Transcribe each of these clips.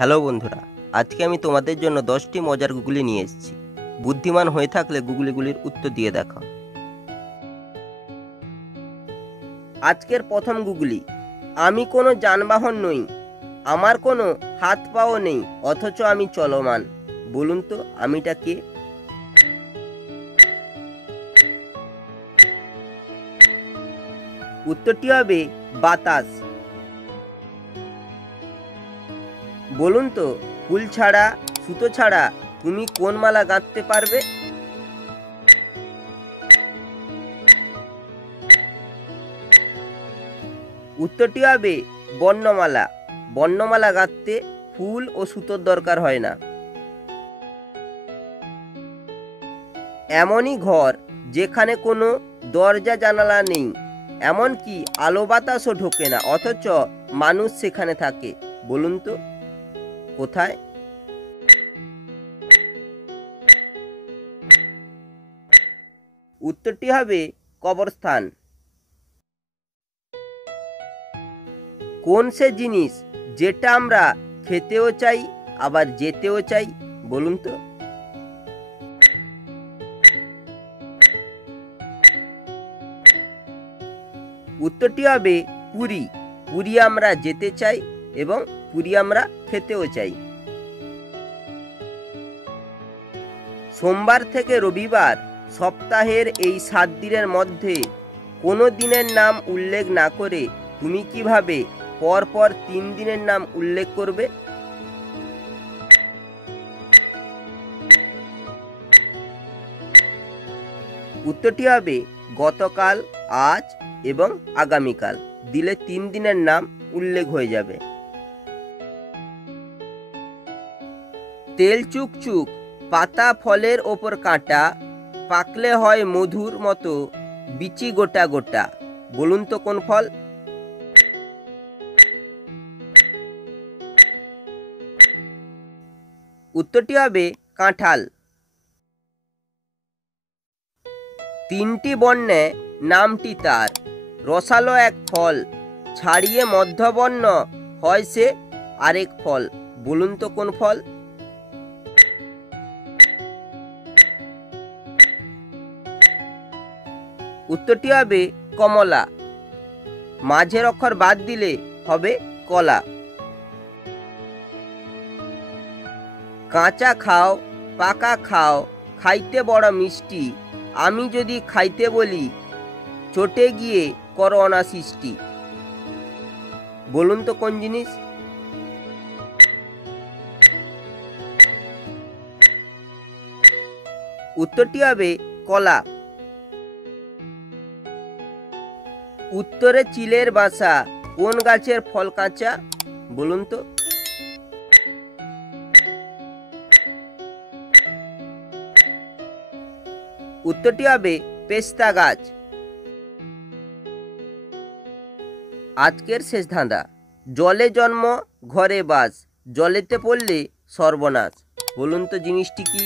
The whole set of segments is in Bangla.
হ্যালো বন্ধুরা, আজকে আমি তোমাদের জন্য 10টি মজার গুগলি নিয়ে এসেছি। বুদ্ধিমান হয়ে থাকলে গুগলিগুলির উত্তর দিয়ে দেখাও। আজকের প্রথম গুগলি, আমি কোনো যানবাহন নই, আমার কোনো হাত পাও নেই, অথচ আমি চলমান। বলুন তো আমিটা কে? উত্তরটি হবে বাতাস। বলুন তো ফুল ছাড়া, সুতো ছাড়া তুমি কোন মালা গাঁথতে পারবে? উত্তরটি হবে বর্ণমালা। বর্ণমালা গাঁথতে ফুল ও সুতোর দরকার হয় না। এমনই ঘর যেখানে কোনো দরজা জানালা নেই, এমনকি আলো বাতাসও ঢোকে না, অথচ মানুষ সেখানে থাকে। বলুন তো কোথায়? উত্তরটি হবে কবরস্থান। কোন সে জিনিস যেটা আমরা খেতেও চাই আবার যেতেও চাই? বলুন তো। উত্তরটি হবে পুরী। পুরী আমরা যেতে চাই এবং পুরী আমরা খেতেও চাই। সোমবার থেকে রবিবার সপ্তাহের এই 7 দিনের মধ্যে কোনো দিনের নাম উল্লেখ না করে তুমি কিভাবে পরপর 3 দিনের নাম উল্লেখ করবে? উত্তরটি হবে গতকাল, আজ এবং আগামীকাল। দিলে 3 দিনের নাম উল্লেখ হয়ে যাবে। তেল চুকচুক পাতা ফলের ওপর কাঁটা, পাকলে হয় মধুর মতো, বিচি গোটা গোটা। বলুন তো কোন ফল? উত্তরটি হবে কাঁঠাল। 3টি বর্ণে নামটি তার, রসালো এক ফল, ছাড়িয়ে মধ্যবর্ণ হয় সে আরেক ফল। বলুন তো কোন ফল? উত্তরটি হবে কমলা। মাঝের অক্ষর বাদ দিলে হবে কলা। কাঁচা খাও, পাকা খাও, খাইতে বড় মিষ্টি, আমি যদি খাইতে বলি চটে গিয়ে করো অনাসৃষ্টি। বলুন তো কোন জিনিস? উত্তরটি হবে কলা। উত্তরে চিলের বাসা, কোন গাছের ফল কাঁচা? বলুন তো। উত্তরটি হবে পেস্তা গাছ। আজকের শেষ ধাঁধা, জলে জন্ম ঘরে বাস, জলেতে পড়লে সর্বনাশ। বলুন তো জিনিসটি কি?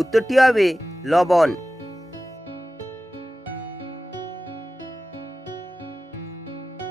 উত্তরটি হবে লবণ।